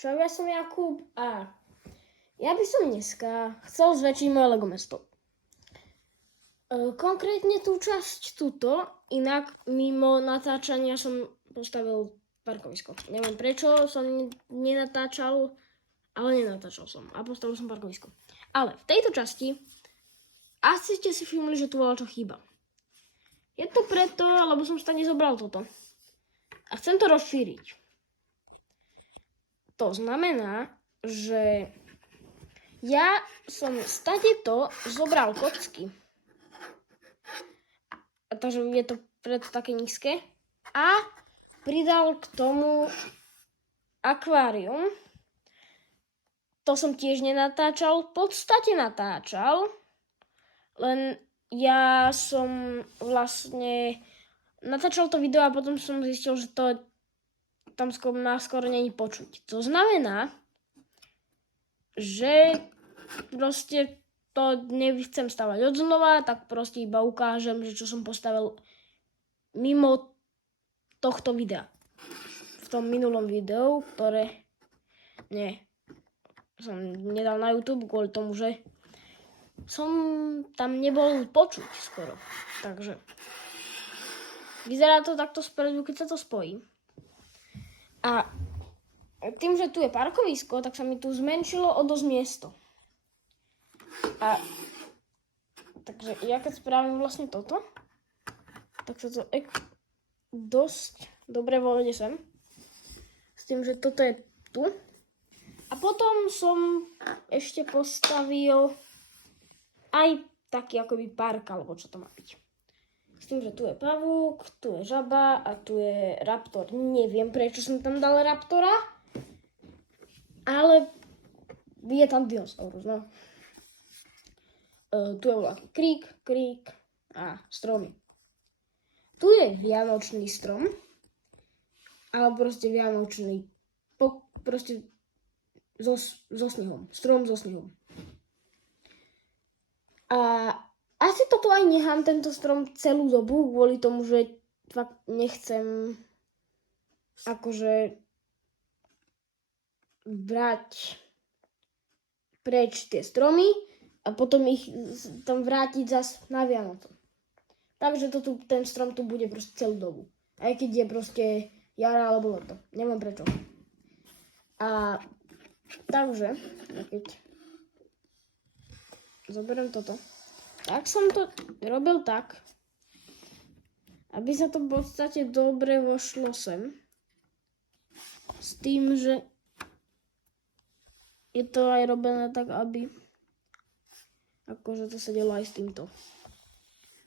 Čau, ja som Jakub a ja by som dneska chcel zväčšiť moje Lego mesto. Konkrétne tú časť tuto, inak mimo natáčania som postavil parkovisko. Neviem prečo som nenatáčal, ale nenatáčal som a postavil som parkovisko. Ale v tejto časti asi ste si všimli, že tu bola čo chýba. Je to preto, lebo som stane zobral toto. A chcem to rozšíriť. To znamená, že ja som stadeto zobral kocky. Takže je to preto také nízke. A pridal k tomu akvárium. To som tiež nenatáčal. V podstate natáčal. Len ja som vlastne natáčal to video a potom som zistil, že to tam skoro není počuť. To znamená, že proste to nechcem stavať od znova, tak proste iba ukážem, že čo som postavil mimo tohto videa. V tom minulom videu, ktoré som nedal na YouTube kvôli tomu, že som tam nebol počuť skoro. Takže vyzerá to takto spredu, keď sa to spojí. A tým, že tu je parkovisko, tak sa mi tu zmenšilo o dosť miesto. A takže ja keď spravím vlastne toto, tak sa to dosť dobre vôjde sem. S tým, že toto je tu. A potom som ešte postavil aj taký akoby park, alebo čo to má byť. S tým, že tu je pavúk, tu je žaba a tu je raptor. Neviem, prečo som tam dal raptora, ale je tam dinosaurus, no. Tu je voľaký krík a stromy. Tu je vianočný strom, ale proste vianočný, proste so snehom, strom so snehom. A asi toto aj nechám tento strom celú dobu, kvôli tomu, že fakt nechcem akože brať preč tie stromy a potom ich tam vrátiť zas na Vianoce. Takže ten strom tu bude proste celú dobu. Aj keď je proste jara alebo leto. Neviem prečo. A takže, keď zoberiem toto, tak som to robil tak, aby sa to v podstate dobre vošlo sem. S tým, že je to aj robené tak, aby akože to sedelo aj s týmto.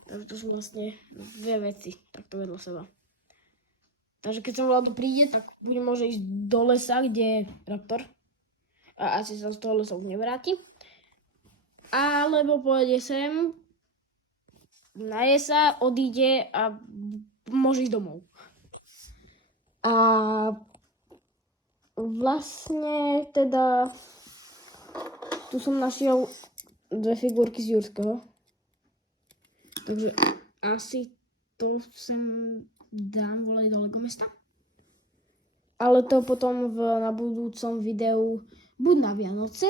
Takže to sú vlastne dve veci takto vedľa seba. Takže keď som volal, to príde, tak budem môže ísť do lesa, kde je raptor. A asi sa z toho lesa už nevráti. Alebo pôjde sem, naje sa, odíde a môže ísť domov. A vlastne teda tu som našiel dve figurky z Jurského. Takže asi to sem dám volať do Lego mesta. Ale to potom na budúcom videu buď na Vianoce,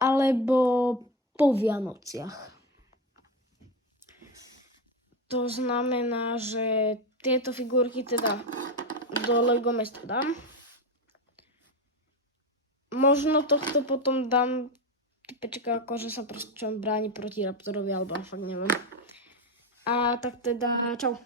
alebo po Vianociach. To znamená, že tieto figurky teda do Lego mesta dám. Možno tohto potom dám typečka, akože sa proste čo bráni proti raptorovi, alebo fakt neviem. A tak teda čau.